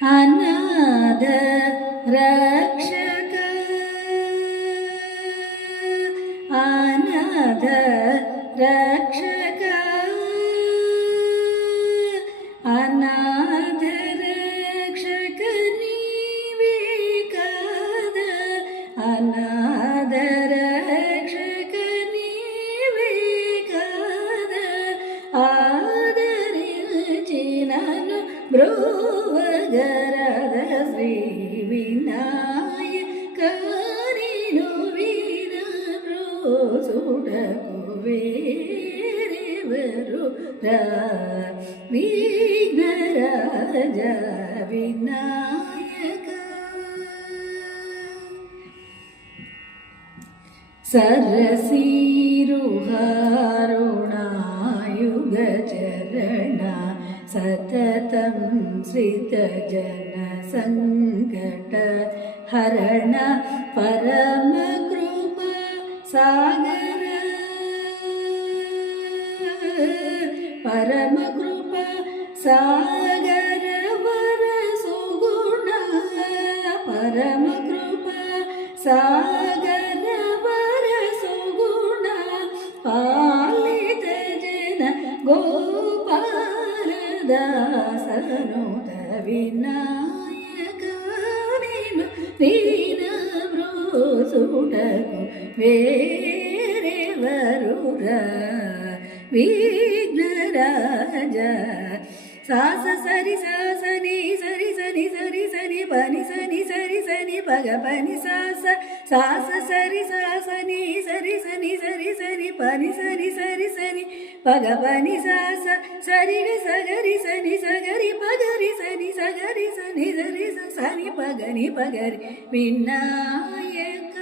ಅನಾಥ ರಕ್ಷಕ ಅನಾಥ ರಕ್ಷಕ ಅನಾಥ ರಕ್ಷಕ ನೀವೇ ಕಾದ ಅನಾಥ ರಕ್ಷಕ ನೀವೇ ಕಾದ ಆದರಿಸಿ ನಾನು ಬ್ರೋವಗರದ ಶ್ರೀ ವಿನಾಯಕ ನೀನು ವಿನರು ಸುಡಕುವೇರೆವರು ವಿಘ್ನರಾಜ ವಿನಾಯಕ सरसीरुहारुणायुगचरण सततं श्रितजनसङ्कट हरण परमकृपा सागर परमकृपा सागर वरसुगुण परमकृपा सागर पालित जन गोपालदासनुत विनायक नीनु सुडकु वेरेवरुर विघ्नराज सास सरि सासनि सरि सनि सरि सनि पनि सनि सरि सनि पग पनि सास सास सरि सासनि सरि सनि सरि सनि पनि सनि सरि सनि पग पनि सास सरि सगरि सनि सगरि पगरि सनि सगरि सनि सरि सनि पगनि पगरि विनायक